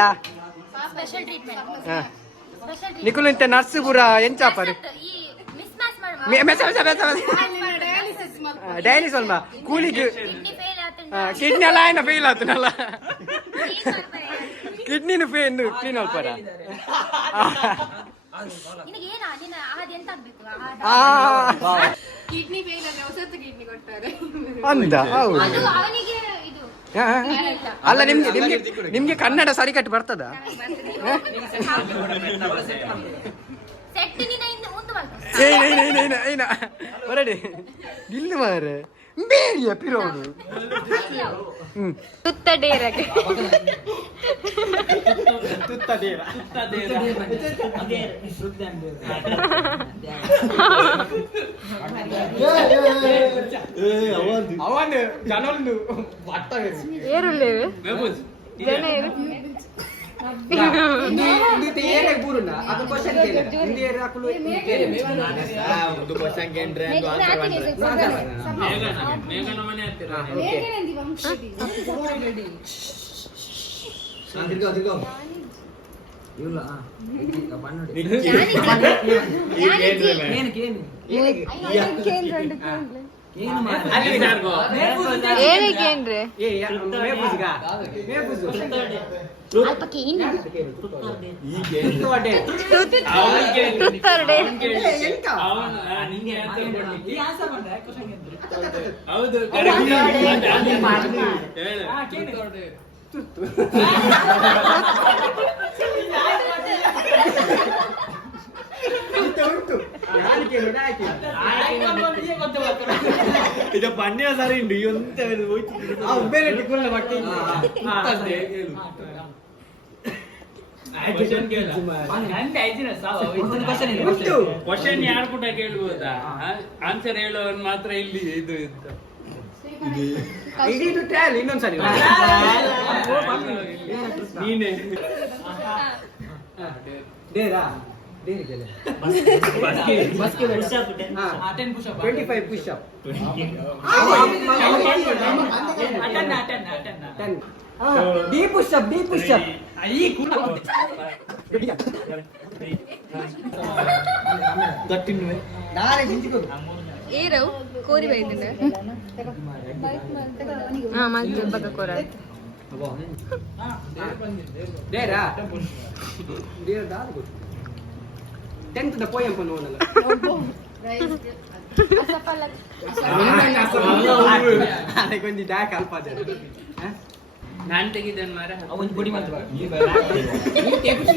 ನಿಕುಲು ಇಂತ ನರ್ಸ್ ಪೂರ ಎಂಚಾಪರು ಡಯಾಲಿಸ್ ಅಲ್ವಾ ಕೂಲಿಗೆ ಕಿಡ್ನಿ ಎಲ್ಲ ಆಯ್ನ ಫೇಲ್ ಆತನಲ್ಲ, ಕಿಡ್ನಿನು ಫೇಲ್ ಕ್ಲೀನ್ ಅಲ್ಪರ ನಿನಗೆ ಏನ ನಿನ್ನ ಆಹಾರ ಎಂತ ಆಗ್ಬೇಕು ಕಿಡ್ನಿ ಫೇಲ್ ಆದ್ರೆ ಹೊಸತ್ತು ಕಿಡ್ನಿ ಕೊಡ್ತಾರೆ ಅಂದ ಹೌದು ಅದು ಅವನಿಗೆ ಇದು ಹಾ. ಅಲ್ಲ ನಿಮ್ಗೆ ಕನ್ನಡ ಸರಿ ಕಟ್ಟು ಬರ್ತದ ಸೆಟ್ ನಿನ್ನ ಇಂದ ಒಂದು ಮಾಡ್ಕೊ ಏನ ಹೊರಡಿ ಇಲ್ಲ ಮಾರೆ ಬೇಡಿಯ ಪಿರೋಡು ತುತ್ತ ಡೇರಗೆ ಅವನು ಜನೊಂದು ಏರುಳ್ಳೇವೆ ಜನ ಏರು ಮೇಘನ ಮನೆ ಹತ್ತಿರ ಏನಕ್ಕೇನ್ರಿ ಅಲ್ಪಕ್ಕೆ ಇನ್ನು ತುತ್ತರ್ಡೆ ಹೌದು ಇದು ಪನ್ಯ ಸರಿ ಉಂಟು ಎಂತ ಕ್ವಶನ್ ಯಾರು ಕೂಡ ಕೇಳ್ಬೋದಾ ಆನ್ಸರ್ ಹೇಳೋನ್ ಮಾತ್ರ ಇಲ್ಲಿ ಇದು ಇತ್ತು ಇನ್ನೊಂದ್ಸರಿ ನೀನೆ ಏರವು ಕೋರಿ ಬೈದಿನ ಹಾ ಮತ್ತೆ ಬಗ ಕೋರ ಟೆಂತ್ ದ ಪೋಯಂ ಪನ್ನೋನಲ್ಲ ಅದಕ್ಕೊಂದು ಡಾಕ್ ಅಲ್ಪ ನಾನ್ ತೆಗಿದ್ದೇನೆ ಮಾರ ಅವನ್ ಬುಡಿ ಮಾತ್ರ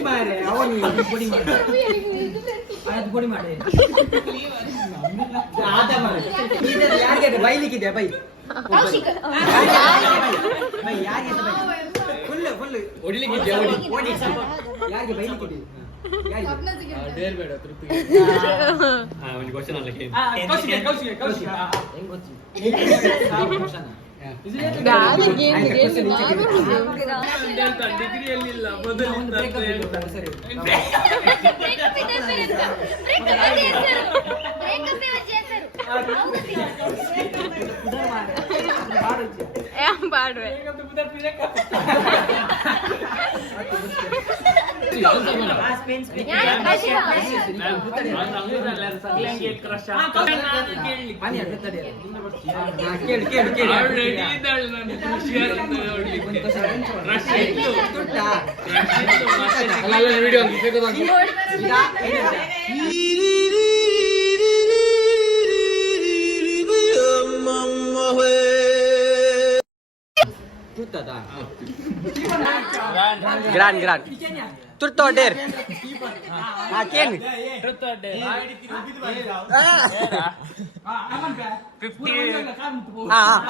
ಮಾರೆ ಅವನು ಬುಡಿ ಮಾಡ ಅದು ಬುಡಿ ಮಾಡಿ ಯಾರಿಗೆ ಬೈಲಿಕ್ಕಿದೆ ಬೈ ಫುಲ್ ಫುಲ್ ಹೊಡಿಲಿಕ್ಕಿದೆ ಯಾರಿಗೆ ಬೈಲಿಕ್ಕಿದೆ ಬೇಡ ತೃಪ್ತಿ ಒಂದು ಕ್ವಶನ್ ಅಲ್ಲ ಡಿಗ್ರಿಯಲ್ಲಿ ಇಲ್ಲ ಮೊದಲು ಬಾಡ್ವೆ ಗ್ರಾಂಡ್ ಗ್ರಾಂಡ್ ತುರ್ತು ಡೇರ್ ಹಾಕೇನು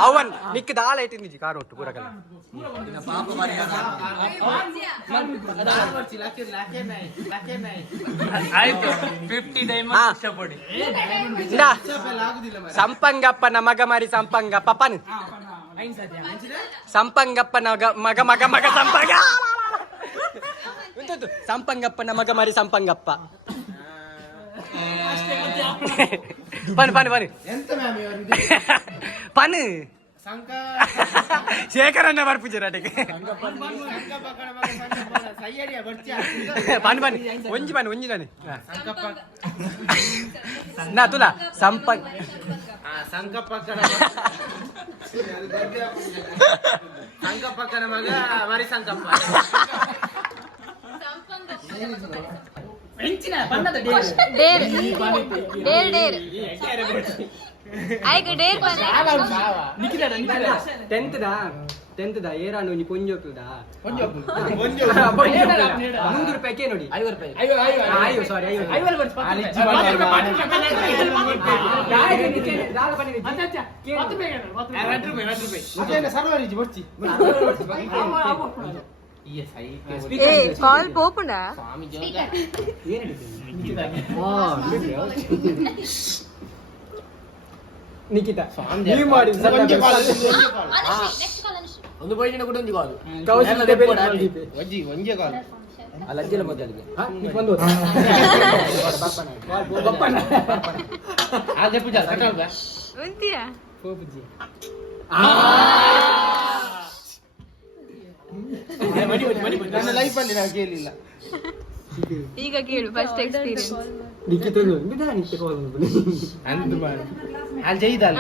ಅವನ್ ನಿಕ್ಕದ ಆಳ ಇಟ್ಟಿದ್ದಿ ಕಾರ್ ಒಟ್ಟು ಪೂರಕಲ್ಲ ಆಯ್ತು 50 ಡೈಮ್ ಇಷ್ಟಪಡಿ ಸಂಪಂಗಪ್ಪನ ಮಗ ಮಾರಿ ಸಂಪಂಗಪ್ಪ ಪನ್ ಸಂಪಂಗಪ್ಪನ ಮಗ ಮಗ ಮಗ ಸಂಪಂಗ ಸಂಪಂಗಪ್ಪನ ಮಗ ಮಾರಿ ಸಂಪಂಗಪ್ಪ ಪನ್ ಪನ್ ಪನ್ ಪನ್ ಶೇಖರನ್ನ ಬರ್ಪುಜರಾಟಕ್ಕೆ ಪನ್ ಪನ್ ಒಂಜಿ ಪನ್ ಒಂಜಿ ತಾನೆ ನಾ ತುಲಾ ಸಂಪಂಗ ಸಂಕಪ್ಪಕ್ಕನ ಮಗ ಮರಿ ಸಂಕಪ್ಪ ಹೆಂಚಿನ ಬಣ್ಣದ ಡೇರ್ ಡೇರ್ ಡೇರ್ ಡೇರ್ ಆಯ್ಕೆ ಡೇರ್ ಬಂದೆ ನಿಖಿಲ 10th ಏರಾನು ನೀ ಪೊಂಜೋಕುದಾ 먼저 100 ರೂಪಾಯಿಗೆ ನೋಡಿ 50 ರೂಪಾಯಿ ಅಯ್ಯೋ ಸಾರಿ 50 ವರ್ಷ ಅದೇನ ಸರ್ವರಿಜಿ ಬರ್ತಿ ಏ ಕಾಲ್ ಪೋಪುಂಡಾ ನಿಖಿತಾ ನೀವು ಮಾಡಿ ನೆಕ್ಸ್ಟ್ ಕಾಲ್ ಅನುಶ್ರೀ ಒಂದು ಬೈಜಿನ ಕೂಡ ಒಂದು ಕಾಲು ಕೌಶಲ್ಯ ಬೇರೆ ಮಾಡಿದ್ದೆ ವಜ್ಜಿ ಒಂಜೆ ಕಾಲು ಅಲ್ಲ ಅಜ್ಜಿಲ ಮೊದಲಿಗೆ ಬಂದು ಆದ್ರೆ ಪೂಜಾ ಸಕಲ್ ಬಾ ಉಂತಿಯಾ ಪೋಪುಜಿ ನನ್ನ ಲೈಫ್ ಅಲ್ಲಿ ನಾನು ಕೇಳಿಲ್ಲ ಈಗ ಕೇಳು ಫಸ್ಟ್ ಎಕ್ಸ್ಪೀರಿಯನ್ಸ್ ನಿಖಿತನು ನಿಖಿತ ಕಾಲ್ ಅಂದು ಮಾಡು ಅಲ್ಲಿ ಜೈದಲ್ಲ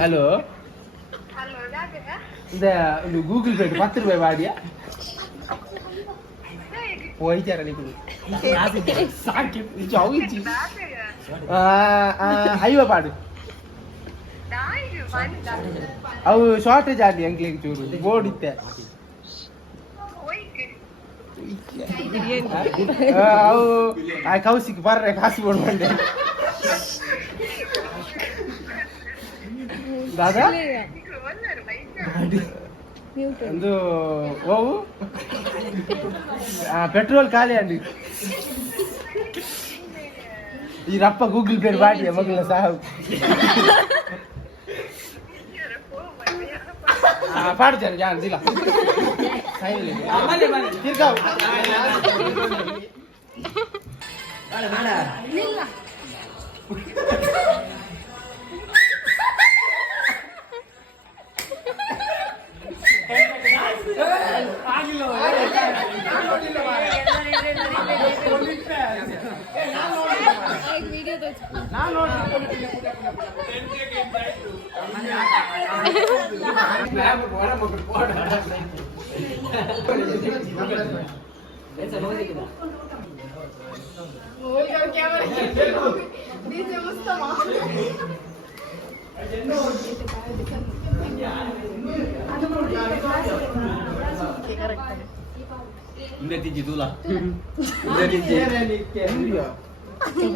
ಹಲೋ இந்த ಗೂಗಲ್ ಪೇ 10 ರೂಪಾಯಿ ಮಾಡಿಯಾ ಹೋಯ್ತಾರ ನೀವು ಸಾಕಿ ಜಾವಿಚಿ ಹೈವ ಪಾಡು ಅವು ಶಾರ್ಟೇಜ್ ಆಗಿ ಅಂಕ್ಲಿಗೆ ಚೂರು ಬೋರ್ಡ್ ಇತ್ತೆ ಅವು ಆ ಕೌಸಿಗೆ ಬರ್ರೆ ಕಾಸು ಕೊಡ್ಬಂಡೆ ದಾದಾ ಒಂದು ಓವು ಪೆಟ್ರೋಲ್ ಖಾಲಿ ಅಂಡಿ ಈ ರಪ್ಪ ಗೂಗಲ್ ಪೇ ಮಾಡಿ ಮಗಳ ಸಾವು ಪಾಡ್ತಾರೆ ಜಾನ್ ದಿಲ್ಲ ತಿರ್ಗಾವ್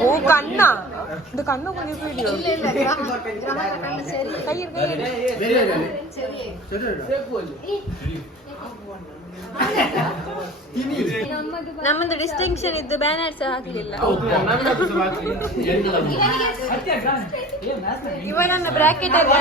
ಓ ಕಣ್ಣ ಇದು ಕಣ್ಣು ಕುಣಿಯು ವಿಡಿಯೋ ನಮ್ಮದು ಡಿಸ್ಟಿಂಕ್ಷನ್ ಇದ್ದು ಬ್ಯಾನರ್ ಸಹ ಹಾಕ್ಲಿಲ್ಲ ಇವನನ್ನ ಬ್ರಾಕೆಟ್ ಅಲ್ಲಿ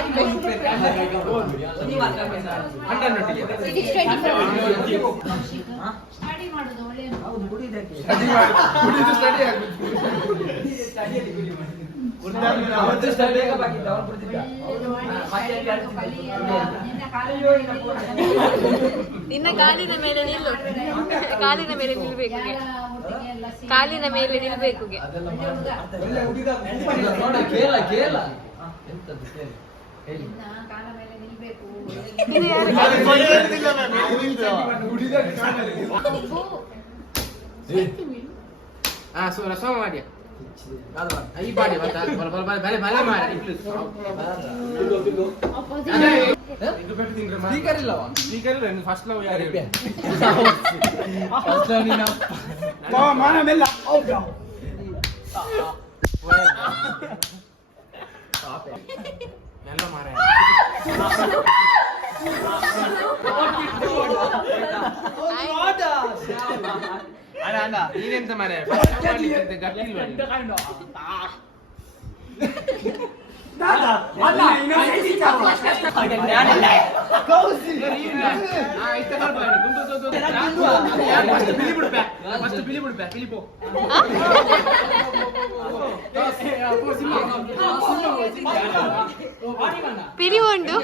ನಿನ್ನ ಕಾಲಿನ ಮೇಲೆ ನಿಲ್ಲು ಕಾಲಿನ ಮೇಲೆ ನಿಲ್ಬೇಕು ಕಾಲಿನ ಮೇಲೆ ನಿಲ್ಬೇಕು ರಸ ಮಾಡಿ ಈ ಬಾಡಿ ಬಲೆ ಮಾಡಿ ಸ್ಪೀಕರ್ ಇಲ್ಲವಾ ಸ್ಪೀಕರ್ ಇಲ್ಲ ಫಸ್ಟ್ ಲವ್ ಯಾರು ಫಸ್ಟ್ ಲವ್ ನೀನು ಮಾನ ಮೆಲ್ಲ ಮೆಲ್ಲ ಮಾರ ಅಣ್ಣ ಅಣ್ಣ ನೀನೆಂತ ಮಾರೆ ಗಟ್ಟಿ ಪಿರಿ ಉಂಡು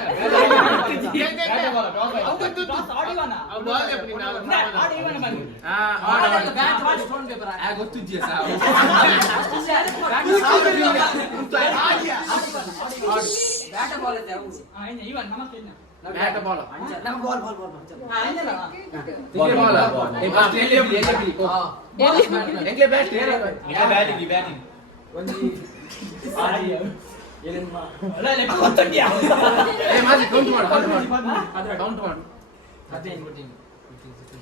ಇವನ್ ನಮಸ್ತೆ ಬ್ಯಾಟ್ ಬಾಲ್ ನಮ್ಮ ball ball ball ball ball ಏ ಫಸ್ಟ್ ಎಲ್ಲಿ ಎಂಗ್ಲೆ ಬ್ಯಾಟ್ ಬ್ಯಾಟಿಂಗ್ ಒಂದು ಏ ಮಾಜಿ ಕೌಂಟ್ ಮಾಡು ಕೌಂಟ್ ಮಾಡು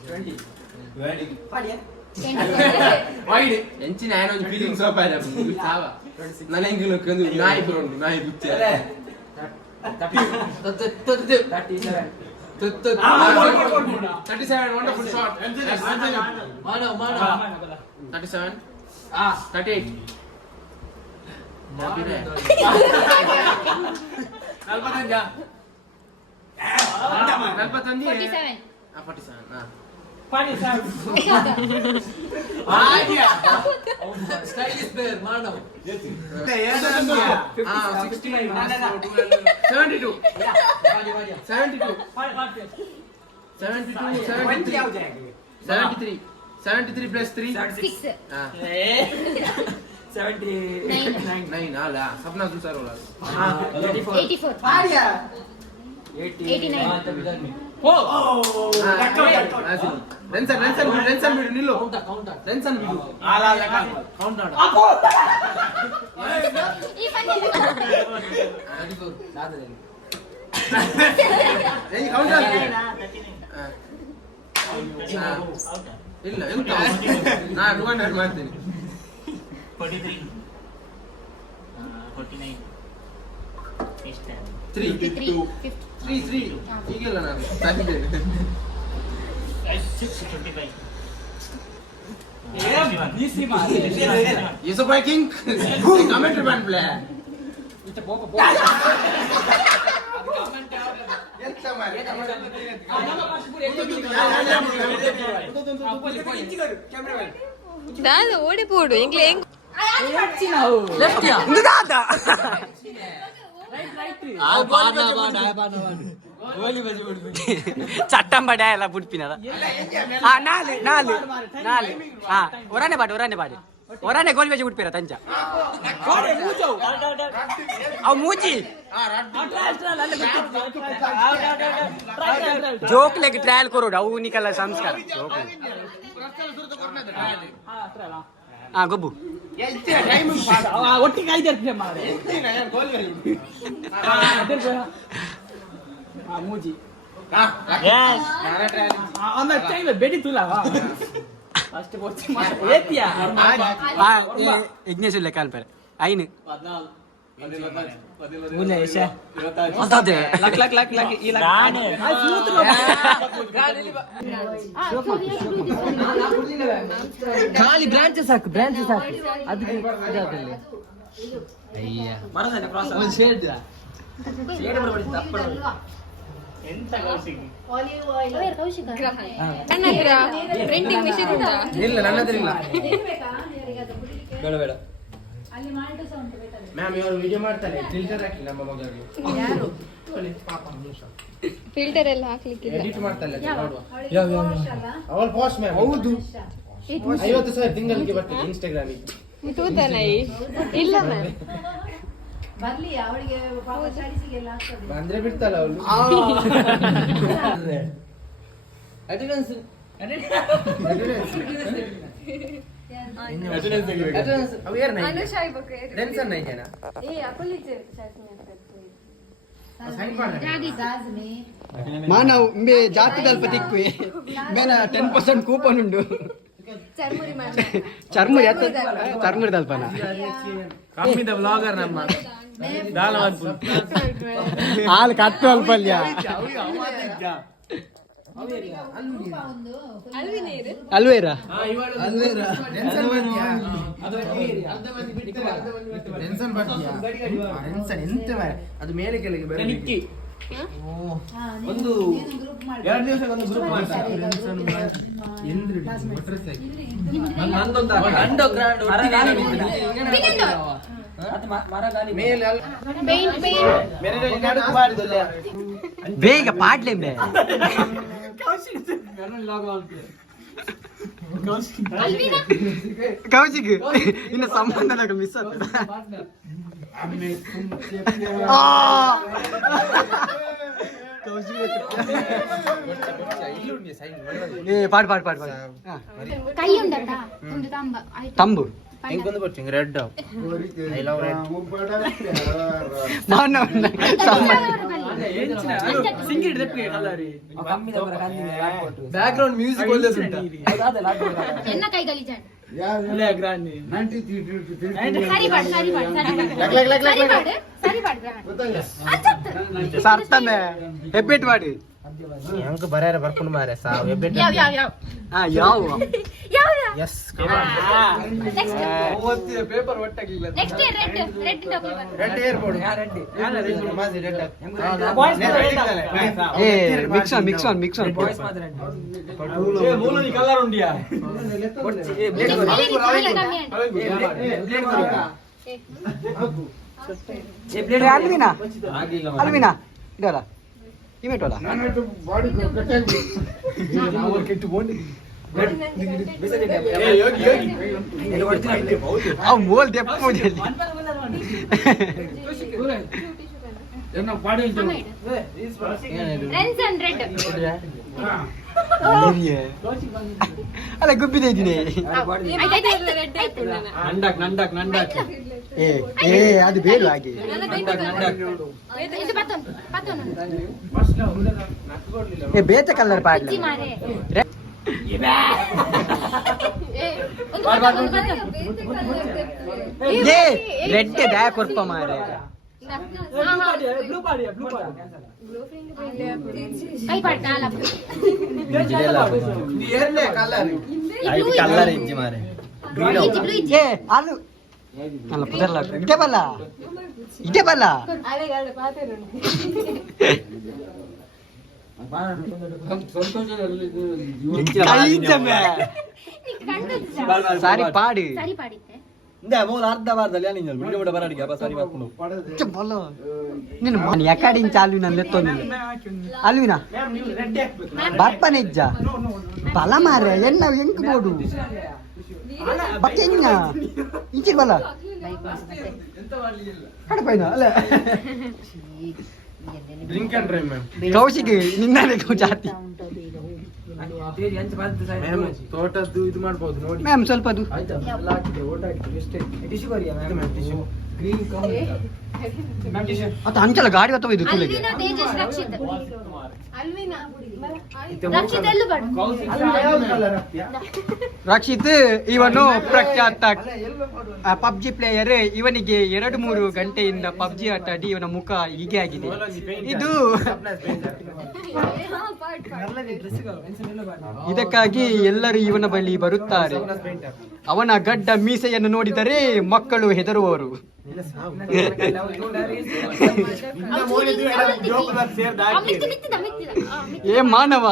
20 ವೈಡ್ ಎಂಚಿನ ಆಯ್ನ ಒಂದು ಫೀಲಿಂಗ್ ಸೋಪ ಇದೆ ಸಾವ ನನಗೆ ಲೋಕಂದು ನಾಯಿ ಬರೋದು ನಾಯಿ ಬುಚ್ಚ 37 wonderful shot 37 38 ಸ್ಟೈಲಿಶ್ ಪ್ಲೇಯರ್ ಮಾಡು 73 plus 3 6 9 ಅಲ್ಲ ಸಪ್ನಾ ಸರ್ ಅವಳ 84 89 ರೆನ್ಸನ್ ಬಿಡು ನಿಲ್ಲು ರೆನ್ಸನ್ ಬಿಡು ಕೌಂಟ್ ಈ ಪಂದ್ಯ ಇಲ್ಲ ಎಂತ ನಾನು 200 ಮಾಡ್ತೀನಿ 3 ಈಗೆಲ್ಲ ನಾನು ಸಾಕಿದ್ದೇನೆ You're so biking. Commentary band play. ನಾನು ಓಡಿಪೋಡು ಇಂಗ್ಲೇ ಹೆಂಗ್ చట్టం పడా ఎలా పుట్టినదా నాలు నాలు నాలు ఒరానే పాడు ఒరానే గోలి వేసి పుట్టిపోయారా తంచ అవు మూచి జోక్ లేక ట్రయల్ కొరోడు అవు నికల సంస్కార జోక్ గొబ్బు ಒಟ್ಟಿಗೆ ಐದು ಮಾರೆ ಮೂಜಿ ಬೆಡಿ ತುಲಾವಾ ಅಷ್ಟೇ ಯಜ್ಞೇಶ್ ಲೆಕ್ಕ ಪೇರೆ ಐನು ಖಾಲಿ ಬ್ರಾಂಚಸ್ ಹಾಕು ಅದಕ್ಕೆ ಪ್ರಿಂಟಿಂಗ್ ಮಿಷಿನ್ ಉಂಟಾ ಇಲ್ಲ ನನ್ನದ್ರಿಲ್ಲ ಬೇಡ ಮ್ಯಾಮ್ ಇವರು ವಿಡಿಯೋ ಮಾಡ್ತಾರೆ ಫಿಲ್ಟರ್ ಹಾಕಿ ನಮ್ಮ ಮಗಳಿಗೆ ಫಿಲ್ಟರ್ ಎಲ್ಲ ಹಾಕ್ಲಿಕ್ಕೆ ಎಡಿಟ್ ಮಾಡ್ತಾಳೆ ನೋಡುವ ಅವಳ ಪೋಸ್ಟ್ ಮ್ಯಾಮ್ ಹೌದು 50,000 ತಿಂಗಳಿಗೆ ಬರ್ತದೆ ಇನ್ಸ್ಟಾಗ್ರಾಮಿಗೆ ತೂತಾನೈ ಇಲ್ಲ ಮ್ಯಾಮ್ ಬರ್ಲಿ ಅವಳಿಗೆ ಬಂದ್ರೆ ಬಿಡ್ತಾಳ ಅವಳು ಅಟೆಂಡೆನ್ಸ್ अब यार नहीं अनुषा इबके टेंशन नहीं है ना ए अपुली से साथ में ಮಾನವ್ ಮೇ ಜಾತಿ ದಲ್ಪ ತಿಕ್ಕುವೆ ಮೇನ 10% ಕೂಪನ್ ಉಂಡು ಚರ್ಮುರಿ ಮಾಡ ಚರ್ಮುರಿ ದಲ್ಪನ ಕಮ್ಮಿದ ವ್ಲಾಗರ್ ನಮ್ಮ ದಾಲವನ್ಪುರ್ ಹಾಲು ಕಟ್ಟು ಅಲ್ಪಲ್ಯ ಅಲ್ವೇರಾ ಅದು ಮೇಲೆ ಕೆಳಗೆ ಒಂದು 2 ದಿವಸ ಒಂದು ಗ್ರೂಪ್ ಮಾಡ್ತಾರೆ ಬೇಗ ಪಾಡ್ಲೆ ಕೌಶಿಕ್ ಇನ್ನು ಸಂಬಂಧ ಮಿಸ್ ಆಗ್ತದೆ ಏ ಪಾಡು ಪಾಡು ಪಾಡು ಪಾಡು ಕೈ ಉಂಡಟ ಒಂದು ತಂಬ ಆಯ್ತು ತಂಬು ఇంకొంది పట్టింగ్ రెడ్ ఐ లవ్ రెడ్ ಮಾನ బ్యాక్గ్రౌండ్ మ్యూజిక్ ಒಳ್ಳೆ ಉಂಟಾ ಎನ್ನ ಕೈ ಗಲೀಜಾಂಡ್ ಸರ್ತಾನೆ ಹೆಬ್ಬೆಟ್ ಮಾಡಿ ಹೆಂಗ್ ಬರ್ಯಾರ ಬರ್ಕೊಂಡು ಮಾರೆ ಸಾವ್ ಎಬ್ಬೆಟ್ ಯಾವ ಎಸ್ ಪೇಪರ್ ಒಟ್ಟಾಗಿಲ್ಲ రెడ్ ఏర్పడు మాది red A mix on mix on mix on boys మాత్రం ఏ మూల ని కలర్ ఉండియా ఏ బ్లేడ్ ఏ బ్లేడ్ అల్వినా అల్వినా ఇదలా ఇమేటోలా బాడీ కట్టాయి ನಾವು ಕೆಟ್ಟು ಬೋಂಡಿ ಆ ಮೋಲ್ ದೆಪ್ಪ ಮುಜೆಲಿ ಎನ್ನ ಪಾಡಿ ರೆಡ್ ಅಂಡ್ ರೆಡ್ ಅಲ್ಲ ಗುಬ್ಬಿದೆ ಇದೀನಿ ನಂಡಕ್ ನಂಡಕ್ ನಂಡಕ್ ಏ ಏ ಅದು ಬೇಡ ಹಾಗೆ ಇದು ಪತ್ತೊನ್ ಪತ್ತೊನ್ ಏ ಬೇತೆ ಕಲರ್ ಪಾಡ್ಲ ಮಾರೆ ಏ ರೆಡ್ ಬ್ಯಾ ಕೊರ್ಪ ಮಾರೆ ಕೈ ಪಡ್ತಾಲ ಏರ್ಲೆ ಕಲರ್ ಐದು ಕಲರ್ ಇಜ್ಜಿ ಮಾರೆ ಏ ಅಲ್ಲ ಅಲ್ಲ ಪದರ್ಲ ಇದೇ ಬಲ್ಲ ಇದೇ ಬಲ್ಲ ಸಾರಿ ಪಾಡಿ ಸರಿ ಪಾಡಿತ್ತೆ ಅರ್ಧ ವಾರದಲ್ಲಿ ವಿಡಿಯೋ ಬರಾಡಿಗೆ ಸಾರಿ ಬಲ್ಲ ನೀನು ಎಕಡೆ ಇಂಚ ಅಲ್ವಿನ ಲೆತ್ತೊಂದಿಲ್ಲ ಅಲ್ವಿನ ಬರ್ಪನೆ ಇಜ್ಜ ಬಲ ಮಾರೆ ಎನ್ನ ಎಂಕ್ ಬೋಡು ಬಕ್ಕೆ ಇಂಚಿ ಬಲ ಕಡಪೈನ ಅಲ್ಲ drink and drive ma'am Kaushik ನಿನ್ನನೆ ಜಾತಿ ತೋಟದ್ದು ಇದು ಮಾಡ್ಬೋದು ನೋಡಿ ಮ್ಯಾಮ್ ಸ್ವಲ್ಪ ಅದು ಅತ್ತ ಅಂಚಲ ಗಾಡಿ ಅಥವಾ ಇದು ತುಳಿಗೆ ಅಲ್ವಿನ ತೇಜಸ್ ರಕ್ಷಿತ್ ರಕ್ಷಿತ್ ಎಲ್ಲೂ ಬಡ ರಕ್ಷಿತ್ ಇವನು ಪ್ರಖ್ಯಾತ ಪಬ್ಜಿ ಪ್ಲೇಯರ್ ಇವನಿಗೆ 2-3 ಗಂಟೆಯಿಂದ ಪಬ್ಜಿ ಆಟ ಆಡಿ ಇವನ ಮುಖ ಹೀಗೆ ಆಗಿದೆ ಇದು ಇದಕ್ಕಾಗಿ ಎಲ್ಲರೂ ಇವನ ಬಳಿ ಬರುತ್ತಾರೆ ಅವನ ಗಡ್ಡ ಮೀಸೆಯನ್ನು ನೋಡಿದರೆ ಮಕ್ಕಳು ಹೆದರುವರು ಏ ಮಾನವ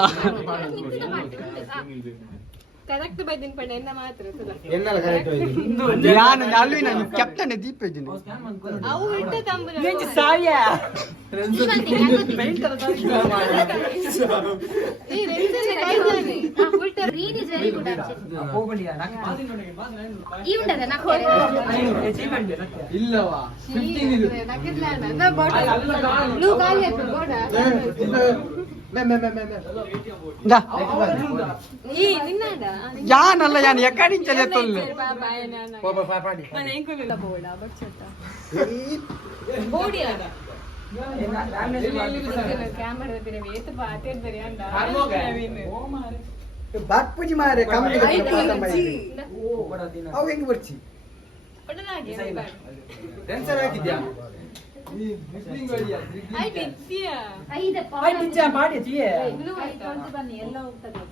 ಕರೆಕ್ಟ್ ಬೈದಿನ ಪಣ್ಣ ಎನ್ನ ಮಾತ್ರ ಎನ್ನಲ್ಲ ಕರೆಕ್ಟ್ ನಾನು ಅಲ್ವಿನ ಕ್ಯಾಪ್ಟನ್ ದೀಪ ಇದ್ದೀನಿ ಅವು ಇಟ್ಟ ತಂಬು ರೀಡ್ ಇಸ್ ವೆರಿ ಗುಡ್ ಈ ಉಂಟದ ನಕ್ಕ ಇಲ್ಲವಾ ಯಾನಲ್ಲ ಯಾನ್ ಎಕಡಿಂಚಲೆ ತೊಲ್ಲೆ ಬಾಪೂಜಿ ಮಾರೆ ಕಮ್ಮಿ ಅವು ಹೆಂಗ್ ಬರ್ಚಿ ಟೆನ್ಷನ್ ಹಾಕಿದ್ಯಾ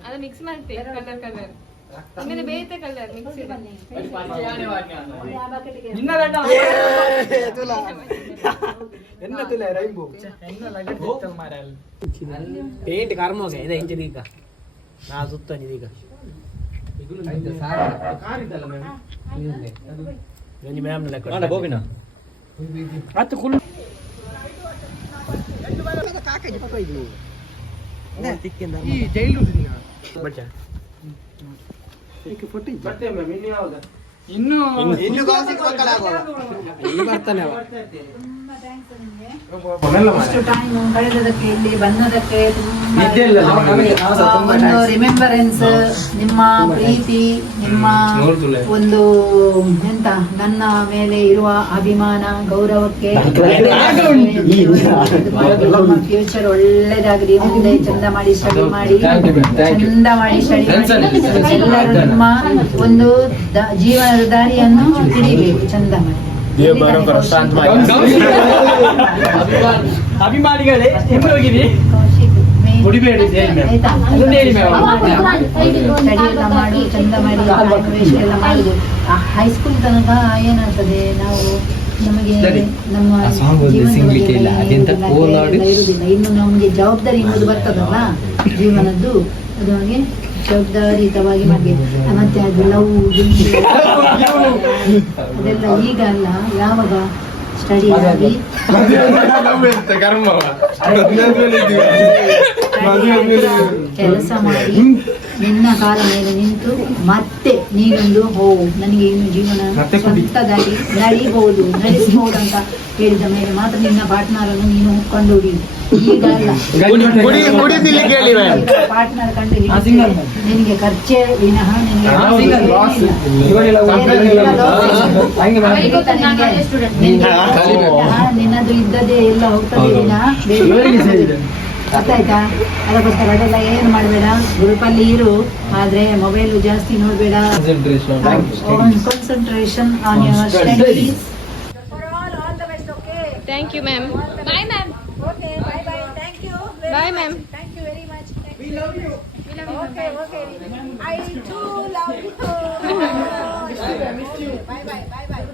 ಅದು ಮಿಕ್ಸ್ ಮಾಡ್ತೇವೆ ಕಲರ್ ಕಲರ್ ಆಮೇಲೆ ಬೇತೆ ಕಲರ್ ಮಿಕ್ಸ್ ಪೇಂಟ್ ಕರ್ಮೋಗ ಇದೆ ಇಂಚಿದೀಗ ನಾ ಸುತ್ತನಿದೀಗ ಮ್ಯಾಮ್ ಬೋಗಿನ ಹತ್ತು ಕುಲ್ ಇನ್ನು ಬರ್ತಾನೆ ಇಷ್ಟು ಟೈಮ್ ಕಳೆದದಕ್ಕೆ ಇಲ್ಲಿ ಬಂದದಕ್ಕೆ ತುಂಬಾ ನಿದ್ದೆ ಇಲ್ಲ ನಮಗೆ. ನಾವು ಸಹ ತುಂಬಾ ಒಂದು thanks. ರಿಮೆಂಬರೆನ್ಸ್, ನಿಮ್ಮ ಪ್ರೀತಿ, ನಿಮ್ಮ ನೋಡ್ತುಲೆ. ಒಂದು ಎಂತ ನನ್ನ ಮೇಲೆ ಇರುವ ಅಭಿಮಾನ, ಗೌರವಕ್ಕೆ ನಮ್ಮ ಫ್ಯೂಚರ್ ಒಳ್ಳೇದಾಗಲಿ, ಮುಂದೆ ಚಂದ ಮಾಡಿ ಸ್ಟಡಿ ಮಾಡಿ, Thank you, ma'am. Thank you. ಚಂದ ಮಾಡಿ ಸ್ಟಡಿ Thanks, ಮಾಡಿ, thanks. ಎಲ್ಲರೂ ನಿಮ್ಮ ಒಂದು ಜೀವನದ ದಾರಿಯನ್ನು ಹಿಡಿಬೇಕು ಚಂದ ಮಾಡಿ. ಅಭಿಮಾನಿಗಳೇ ಹೋಗಿರಿ ಕೌಶಿಕ್, ಮೇನ್ ಕುಡಿಬೇಡಿ, ಹೇಳಿ ma'am. ಆಯ್ತಾ? ಅದನ್ನ ಹೇಳಿ ma'am. ಸ್ಟಡಿ ಎಲ್ಲ ಮಾಡು, ಚಂದ ಮಾಡಿ, ಲ್ಯಾಂಗ್ವೇಜ್ ಎಲ್ಲ ಮಾಡುದು. ಹೈಸ್ಕೂಲ್ ತನಕ ಏನಾಗ್ತದೆ, ನಾವು ನಮಗೆ ಸರಿ. ನಮ್ಮ ಆ song ಒಂದು ಜೀವನದ ಸಿಂಗ್ಲಿಕ್ಕೆ ಇಲ್ಲ, ಬಗ್ಗೆ ಅದೆಂತ ಎಲ್ಲ ಕೋಲಾಡು? ಇರುವುದಿಲ್ಲ. ಇನ್ನು ನಮಗೆ ಜವಾಬ್ದಾರಿ ಎಂಬುದು ಬರ್ತದಲ್ಲ ಜೀವನದ್ದು, ಅದು ನಮಗೆ ಜವಾಬ್ದಾರಿಯುತವಾಗಿ ಮಾಡಬೇಕು. ಮತ್ತೆ ಅದು ಲವ್ ಅದೆಲ್ಲ ಈಗ ಅಲ್ಲ, ಯಾವಾಗ ಸ್ಟಡಿ ಆಗಿ ಕೆಲಸ ಮಾಡಿ ನಿನ್ನ ಕಾಲ ಮೇಲೆ ನಿಂತು ಮತ್ತೆ ನೀನೊಂದು ನನಗೆ ಇನ್ನು ಜೀವನ ಸ್ವಂತದಾಗಿ ನಡೆಸಬಹುದು ಅಂತ ಹೇಳಿದ ಮೇಲೆ ಮಾತ್ರ ನಿನ್ನ ಪಾರ್ಟ್ನರ್ ಅನ್ನು ನೀನು ಕೊಂಡೋಗಿ. ಈಗ ಅಲ್ಲ, ಪಾರ್ಟ್ನರ್ ಕಂಡು ಹಿಡಿದು ನಿನಗೆ ಖರ್ಚೇ ವಿನಃ ನಿನಗೆ ನಿನ್ನದು ಇದ್ದದೇ ಎಲ್ಲ ಹೋಗ್ತದೆ ವಿನಃ ಬೇರೆ. ಗೊತ್ತಾಯ್ತಾ? ಅದಕ್ಕೋಸ್ಕರ ಅದೆಲ್ಲ ಏನು ಮಾಡಬೇಡ, ಗ್ರೂಪಲ್ಲಿ ಇರು, ಆದ್ರೆ ಮೊಬೈಲ್ ಜಾಸ್ತಿ ನೋಡಬೇಡ. Concentration on your studies. Thank you ma'am. Bye ma'am. Bye ma'am. I too love you. Bye bye.